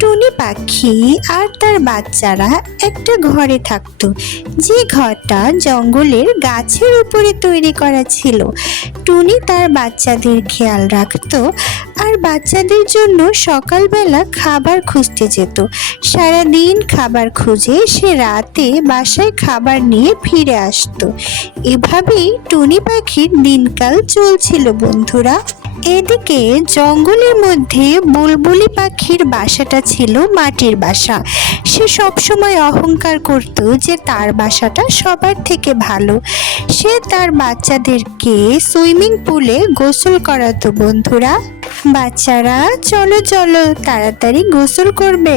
টুনি পাখি আর তার বাচ্চারা একটা ঘরে থাকতো, যে ঘরটা জঙ্গলের গাছের উপরে তৈরি করা ছিল। টুনি তার বাচ্চাদের খেয়াল রাখতো আর বাচ্চাদের জন্য সকালবেলা খাবার খুঁজতে যেত। সারাদিন খাবার খুঁজে সে রাতে বাসায় খাবার নিয়ে ফিরে আসতো। এভাবেই টুনি পাখির দিনকাল চলছিল বন্ধুরা। এদিকে জঙ্গলের মধ্যে বুলবুলি পাখির বাসাটা ছিল মাটির বাসা। সে সবসময় অহংকার করত যে তার বাসাটা সবার থেকে ভালো। সে তার বাচ্চাদেরকে সুইমিং পুলে গোসল করাতো বন্ধুরা। বাচ্চারা চলো চলো, তাড়াতাড়ি গোসল করবে,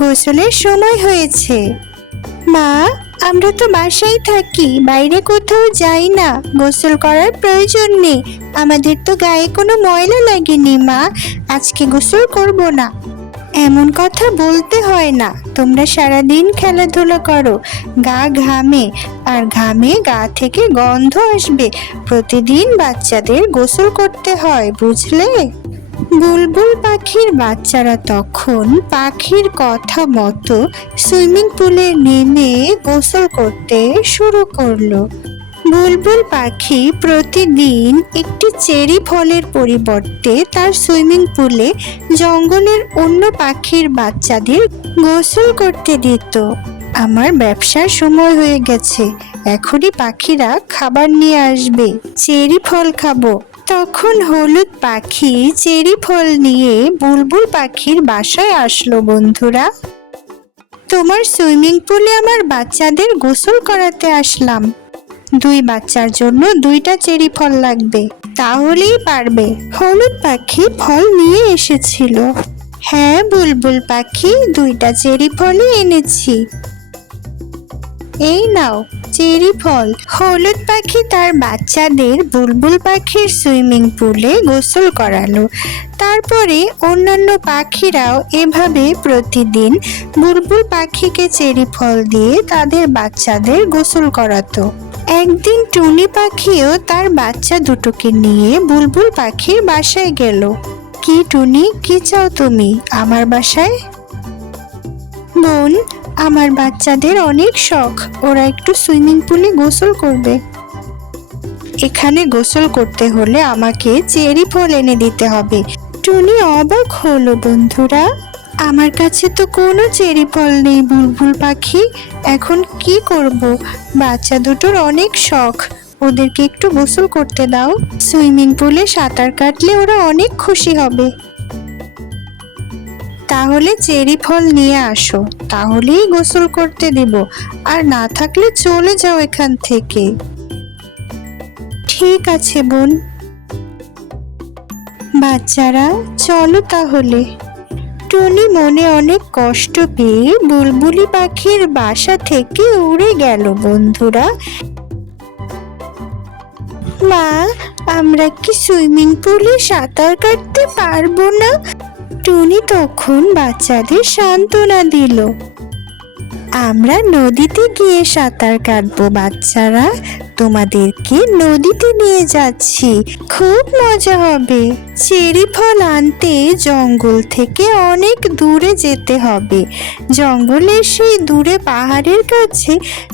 গোসলের সময় হয়েছে। মা, আমরা তো বাসায় থাকি, বাইরে কোথাও যাই না, গোসল করার প্রয়োজন নেই। আমাদের তো গায়ে কোনো ময়লা লাগেনি মা, আজকে গোসল করব না। এমন কথা বলতে হয় না, তোমরা সারাদিন খেলাধুলা করো, গা ঘামে, আর ঘামে গা থেকে গন্ধ আসবে। প্রতিদিন বাচ্চাদের গোসল করতে হয়, বুঝলে? বুলবুল পাখির বাচ্চারা তখন পাখির কথা মতো সুইমিং পুলে নেমে গোসল করতে শুরু করলো। বুলবুল পাখি প্রতিদিন একটি চেরি ফলের পরিবর্তে তার সুইমিং পুলে জঙ্গলের অন্য পাখির বাচ্চাদের গোসল করতে দিত। আমার ব্যবসার সময় হয়ে গেছে, এখনই পাখিরা খাবার নিয়ে আসবে, চেরি ফল খাবো। তখন হলুদ পাখি চেরি ফল নিয়ে বুলবুল পাখির বাসায় আসলো। বন্ধুরা, তোমার সুইমিং পুলে আমার বাচ্চাদের গোসল করাতে আসলাম। 2 বাচ্চার জন্য 2টা চেরি ফল লাগবে, তাহলেই পারবে। হলুদ পাখি ফল নিয়ে এসেছিল। হ্যাঁ বুলবুল পাখি, 2টা চেরি ফলই এনেছি, এই নাও চেরি ফল। হলুদ পাখি তার বাচ্চাদের বুলবুল পাখির সুইমিং পুলে গোসল করালো। তারপরে অন্যান্য পাখিরাও এভাবে প্রতিদিন বুলবুল পাখিকে চেরি ফল দিয়ে তাদের বাচ্চাদের গোসল করাতো। একদিন টুনি পাখিও তার বাচ্চা দুটোকে নিয়ে বুলবুল পাখির বাসায় গেল। কি টুনি, কি চাও তুমি আমার বাসায়? বোন, আমার বাচ্চাদের অনেক শখ, ওরা একটু সুইমিং পুলে গোসল করবে। এখানে গোসল করতে হলে আমাকে চেরি ফল এনে দিতে হবে। টুনি অবাক হলো। বন্ধুরা, আমার কাছে তো কোনো চেরি ফল নেই বুলবুল পাখি, এখন কি করব? বাচ্চা দুটোর অনেক শখ, ওদেরকে একটু গোসল করতে দাও। সুইমিং পুলে সাঁতার কাটলে ওরা অনেক খুশি হবে। তাহলে চেরি ফল নিয়ে আসো, তাহলেই গোসল করতে দেব, আর না থাকলে চলে যাও এখান থেকে। ঠিক আছে বোন। বাচ্চারা চলো তাহলে। টুনি মনে অনেক কষ্ট পেয়ে বুলবুলি পাখির বাসা থেকে উড়ে গেল। বন্ধুরা, মা, আমরা কি সুইমিং পুলে সাঁতার কাটতে পারবো না? টুনি তখন বাচ্চাদের সান্ত্বনা দিল। আমরা নদীতে গিয়ে সাঁতার কাটবো বাচ্চারা, তোমাদেরকে নদীতে নিয়ে যাচ্ছি, খুব মজা হবে। চেরি ফল আনতে জঙ্গল থেকে অনেক দূরে যেতে হবে। জঙ্গলের সেই দূরে পাহাড়ের কাছে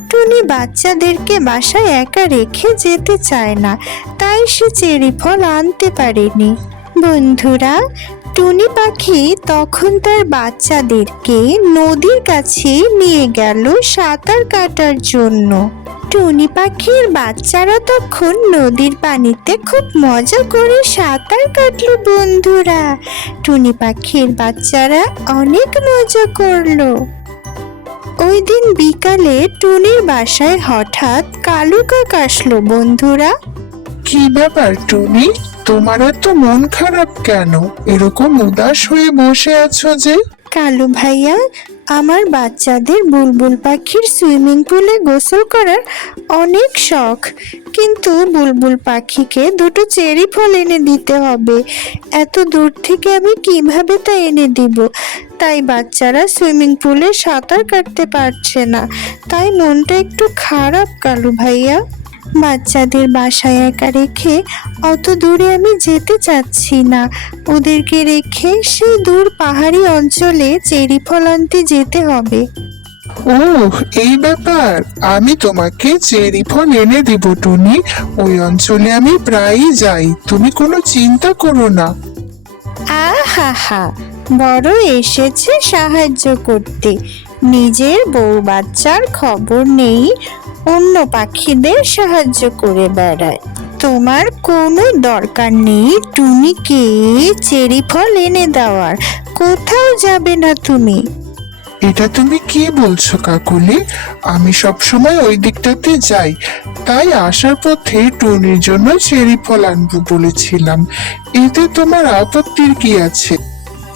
টুনি বাচ্চাদেরকে বাসায় একা রেখে যেতে চায় না, তাই সে চেরি ফল আনতে পারেনি। বন্ধুরা, টুনি পাখি তখন তার বাচ্চাদেরকে নদীর কাছে নিয়ে গেল সাঁতার কাটার জন্য। টুনি পাখির বাচ্চারা তখন নদীর পানিতে খুব মজা করে সাঁতার কাটলো। বন্ধুরা, টুনি পাখির বাচ্চারা অনেক মজা করলো। ওই দিন বিকালে টুনির বাসায় হঠাৎ কালু কাক আসলো। বন্ধুরা, কি ব্যাপার টুনি, তোমার এত মন খারাপ কেন? এরকম উদাস হয়ে বসে আছো যে? কালু ভাইয়া, আমার বাচ্চাদের বুলবুল পাখির সুইমিং পুলে গোসল করার অনেক শখ, কিন্তু বুলবুল পাখিকে 2টো চেরি ফল এনে দিতে হবে। এত দূর থেকে আমি কিভাবে তা এনে দিব? তাই বাচ্চারা সুইমিং পুলে সাঁতার কাটতে পারছে না, তাই মনটা একটু খারাপ কালু ভাইয়া। বাচ্চাদের বাসায় একা রেখে অত দূরে আমি যেতে চাচ্ছি না। ওদেরকে রেখে সেই দূর পাহাড়ি অঞ্চলে চেরি ফল আনতে যেতে হবে। ও, এই ব্যাপার। আমি তোমাকে চেরি ফল এনে দিব টুনি। ওই অঞ্চলে আমি প্রায়ই যাই, তুমি কোনো চিন্তা করো না। আহা হা, বড় এসেছে সাহায্য করতে, নিজের বউ বাচ্চার খবর নেই, অন্য পাখিদের সাহায্য করে বেড়ায়। তোমার কোনো দরকার নেই টুনিকে চেরি ফল এনে দেওয়ার, কোথাও যাবে না তুমি। এটা তুমি কি বলছো কাকুলি? আমি সবসময় ওই দিকটাতে যাই, তাই আসার পথে টুনির জন্য চেরি ফল আনবো বলেছিলাম। এতে তোমার আপত্তির কি আছে?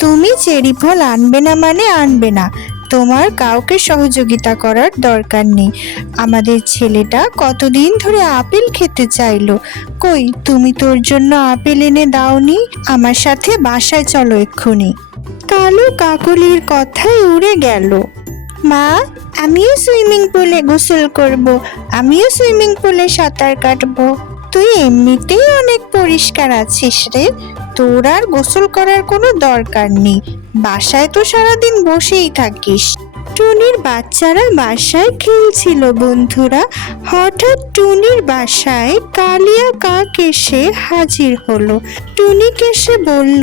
তুমি চেরি ফল আনবে না মানে আনবে না, তোমার কাউকে সহযোগিতা করার দরকার নেই। আমাদের ছেলেটা কতদিন ধরে আপেল খেতে চাইলো, কই তুমি তোর জন্য আপেল এনে দাওনি? আমার সাথে বাসায় চলো এক্ষুনি। কালু কাকলির কথায় উড়ে গেল। মা, আমিও সুইমিং পুলে গোসল করব, আমিও সুইমিং পুলে সাঁতার কাটবো। তুই এমনিতেই অনেক পরিষ্কার আছিস রে, তোর আর গোসল করার কোনো দরকার নেই, বাসায় তো সারাদিন বসেই থাকিস। টুনির বাচ্চারা বাসায় খেলছিল বন্ধুরা। হঠাৎ টুনির বাসায় কালিয়া কাক এসে হাজির হলো। টুনিকে এসে বলল,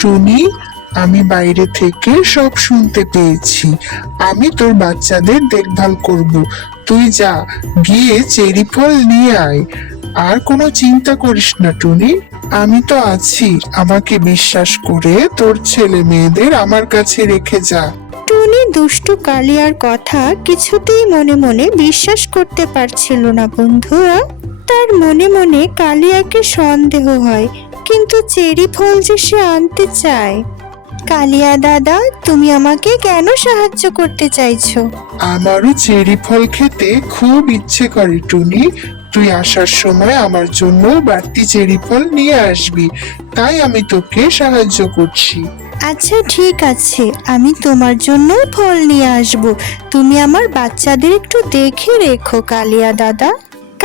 টুনি, আমি বাইরে থেকে সব শুনতে পেয়েছি। আমি তোর বাচ্চাদের দেখভাল করব। তুই যা, গিয়ে চেরি ফল নিয়ে আয়। আর কোনো চিন্তা করিস না টুনি, আমি তো আছি। আমাকে বিশ্বাস করে তোর ছেলে মেয়েদের আমার কাছে রেখে যা। টুনি দুষ্টু কালিয়ার কথা কিছুতেই মনে মনে বিশ্বাস করতে পারছিল না বন্ধুরা। তার মনে মনে কালিয়াকে সন্দেহ হয়, কিন্তু চেরি ফল যে সে আনতে চায়। কালিয়া দাদা, তুমি আমাকে কেন সাহায্য করতে চাইছো? আমারও চেরি ফল খেতে খুব ইচ্ছে করে টুনি। তুই আসার সময় আমার জন্য বাড়তি চেরি ফল নিয়ে আসবি, তাই আমি তোকে সাহায্য করছি। আচ্ছা ঠিক আছে, আমি তোমার জন্য ফল নিয়ে আসব। তুমি আমার বাচ্চাদের একটু দেখে রেখো কালিয়া দাদা।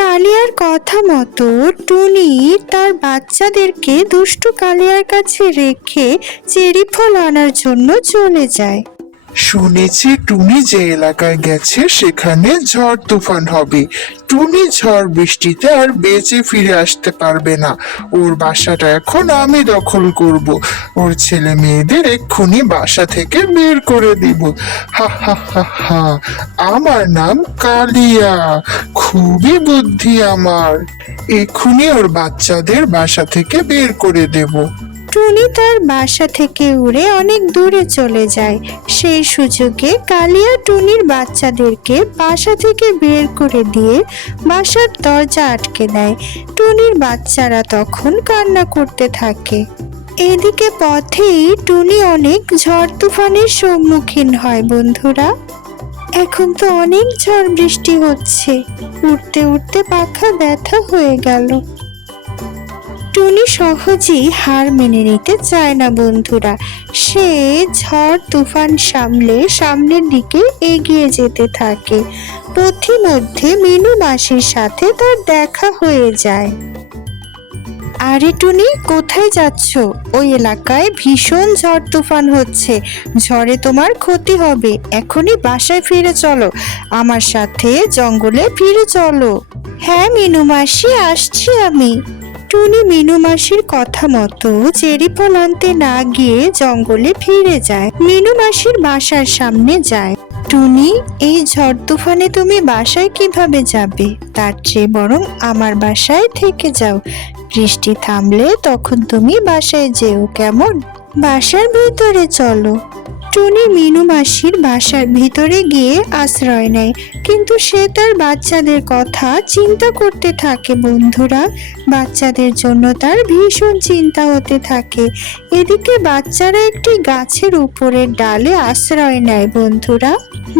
কালিয়ার কথা মতো টুনি তার বাচ্চাদেরকে দুষ্টু কালিয়ার কাছে রেখে চেরি ফল আনার জন্য চলে যায়। শুনেছি টুনি যে এলাকায় গেছে সেখানে ঝড় তুফান হবে। টুনি ঝড় বৃষ্টিতে আর বেঁচে ফিরে আসতে পারবে না। ওর বাসাটা এখন আমি দখল করব। ওর ছেলে মেয়েদের এক্ষুনি বাসা থেকে বের করে দিব। হা হা হা হা, আমার নাম কালিয়া, খুবই বুদ্ধি আমার। এক্ষুনি ওর বাচ্চাদের বাসা থেকে বের করে দেব। টুনি তার বাসা থেকে উড়ে অনেক দূরে চলে যায়। সেই সুযোগে কালিয়া টুনির বাচ্চাদেরকে বাসা থেকে বের করে দিয়ে বাসার দরজা আটকে দেয়। টুনির বাচ্চারা তখন কান্না করতে থাকে। এদিকে পথেই টুনি অনেক ঝড় তুফানের সম্মুখীন হয় বন্ধুরা। এখন তো অনেক ঝড় বৃষ্টি হচ্ছে, উঠতে উঠতে পাখা ব্যথা হয়ে গেল। টুনি সহজেই হার মেনে নিতে চায় না বন্ধুরা। সে ঝড় তুফান সামলে সামনের দিকে এগিয়ে যেতে থাকে। পথিমধ্যে মিনু মাসির সাথে তার দেখা হয়ে যায়। আরে টুনি, কোথায় যাচ্ছ? ওই এলাকায় ভীষণ ঝড় তুফান হচ্ছে, ঝড়ে তোমার ক্ষতি হবে। এখনই বাসায় ফিরে চলো, আমার সাথে জঙ্গলে ফিরে চলো। হ্যাঁ মিনু মাসি, আসছি আমি। টুনি মিনু মাসির কথা মতো চেরি ফল আনতে না গিয়ে জঙ্গলে ফিরে যায়। মিনু মাসির বাসার সামনে যায়। টুনি, এই ঝড় তুফানে তুমি বাসায় কিভাবে যাবে? তার চেয়ে বরং আমার বাসায় থেকে যাও, বৃষ্টি থামলে তখন তুমি বাসায় যেও, কেমন? বাসার ভিতরে চলো। টুনি মিনু মাসির বাসার ভিতরে গিয়ে আশ্রয় নেয়, কিন্তু সে তার বাচ্চাদের কথা চিন্তা করতে থাকে বন্ধুরা। বাচ্চাদের জন্য তার ভীষণ চিন্তা হতে থাকে। এদিকে বাচ্চারা একটি গাছের উপরের ডালে আশ্রয় নেয় বন্ধুরা।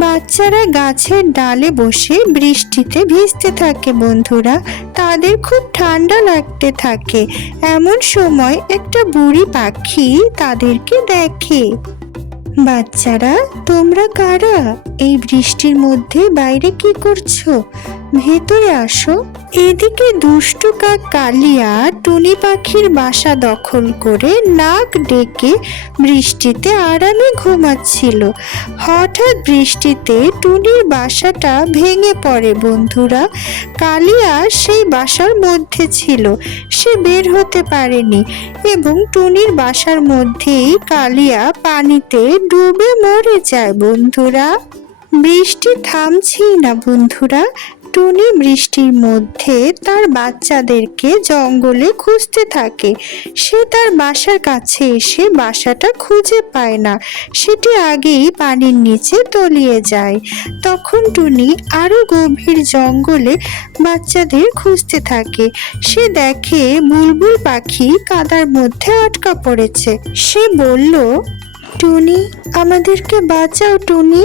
বাচ্চারা গাছের ডালে বসে বৃষ্টিতে ভিজতে থাকে বন্ধুরা। তাদের খুব ঠান্ডা লাগতে থাকে। এমন সময় একটা বুড়ি পাখি তাদেরকে দেখে। বাচ্চারা, তোমরা কারা? এই বৃষ্টির মধ্যে বাইরে কি করছো? ভেতরে আসো। এদিকে দুষ্টু কাক কালিয়া টুনি পাখির বাসা দখল করে নাক ডেকে বৃষ্টিতে আরামে ঘুমাচ্ছিল। হঠাৎ বৃষ্টিতে টুনির বাসাটা ভেঙে পড়ে বন্ধুরা। কালিয়া সেই বাসার মধ্যে ছিল, সে বের হতে পারেনি এবং টুনির বাসার মধ্যেই কালিয়া পানিতে ডুবে মরে যায় বন্ধুরা। বৃষ্টি থামছেই না বন্ধুরা। টুনি বৃষ্টির মধ্যে তার বাচ্চাদেরকে জঙ্গলে খুঁজতে থাকে। সে তার বাসার কাছে এসে বাসাটা খুঁজে পায় না, সেটি আগেই পানির নিচে তলিয়ে যায়। তখন টুনি আরো গভীর জঙ্গলে বাচ্চাদের খুঁজতে থাকে। সে দেখে বুলবুল পাখি কাদার মধ্যে আটকা পড়েছে। সে বলল, টুনি, আমাদেরকে বাঁচাও টুনি,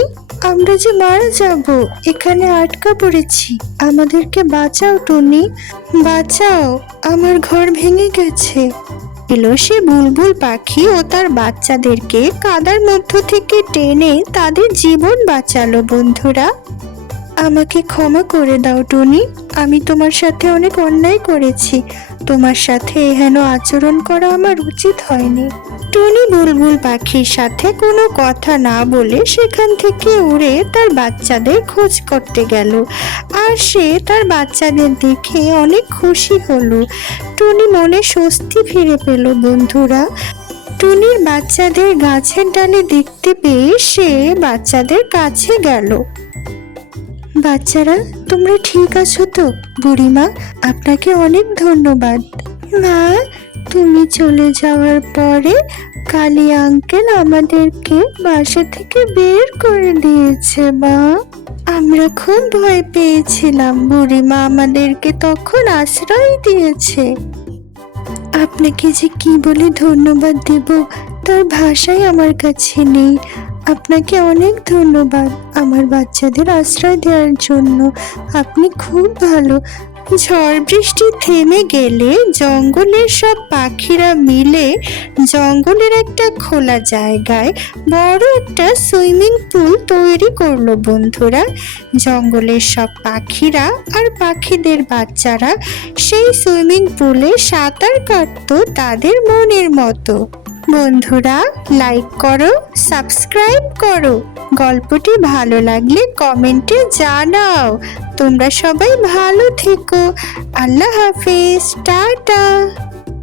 আমরা যে মারা যাব, এখানে আটকা পড়েছি, আমাদেরকে বাঁচাও টুনি, বাঁচাও, আমার ঘর ভেঙে গেছে। এলো সে বুলবুল পাখি ও তার বাচ্চাদেরকে কাদার মধ্য থেকে টেনে তাদের জীবন বাঁচালো বন্ধুরা। আমাকে ক্ষমা করে দাও টুনি, আমি তোমার সাথে অনেক অন্যায় করেছি, তোমার সাথে এহেন আচরণ করা আমার উচিত হয়নি। টুনি বুলবুল পাখির সাথে কোনো কথা না বলে সেখান থেকে উড়ে তার বাচ্চাদের খোঁজ করতে গেল। আর সে তার বাচ্চাদের দেখে অনেক খুশি হলো। টুনি মনে স্বস্তি ফিরে পেল বন্ধুরা। টুনির বাচ্চাদের গাছের ডালে দেখতে পেয়ে সে বাচ্চাদের কাছে গেল। বাচ্চারা, তোমরা ঠিক আছো তো? বুড়িমা, আপনাকে অনেক ধন্যবাদ। মা, তুমি চলে যাওয়ার পরে কালী আঙ্কেল আমাদেরকে বাসা থেকে বের করে দিয়েছে মা। আমরা খুব ভয় পেয়েছিলাম, বুড়িমা আমাদেরকে তখন আশ্রয় দিয়েছে। আপনাকে যে কি বলে ধন্যবাদ দেব তার ভাষাই আমার কাছে নেই। আপনাকে অনেক ধন্যবাদ আমার বাচ্চাদের আশ্রয় দেওয়ার জন্য, আপনি খুব ভালো। ঝড় বৃষ্টি থেমে গেলে জঙ্গলের সব পাখিরা মিলে জঙ্গলের একটা খোলা জায়গায় বড় একটা সুইমিং পুল তৈরি করলো বন্ধুরা। জঙ্গলের সব পাখিরা আর পাখিদের বাচ্চারা সেই সুইমিং পুলে সাঁতার কাটতো তাদের মনের মতো। বন্ধুরা, লাইক করো, সাবস্ক্রাইব করো, গল্পটি ভালো লাগলে কমেন্টে জানাও। তোমরা সবাই ভালো থেকো। আল্লাহ হাফেজ, টাটা।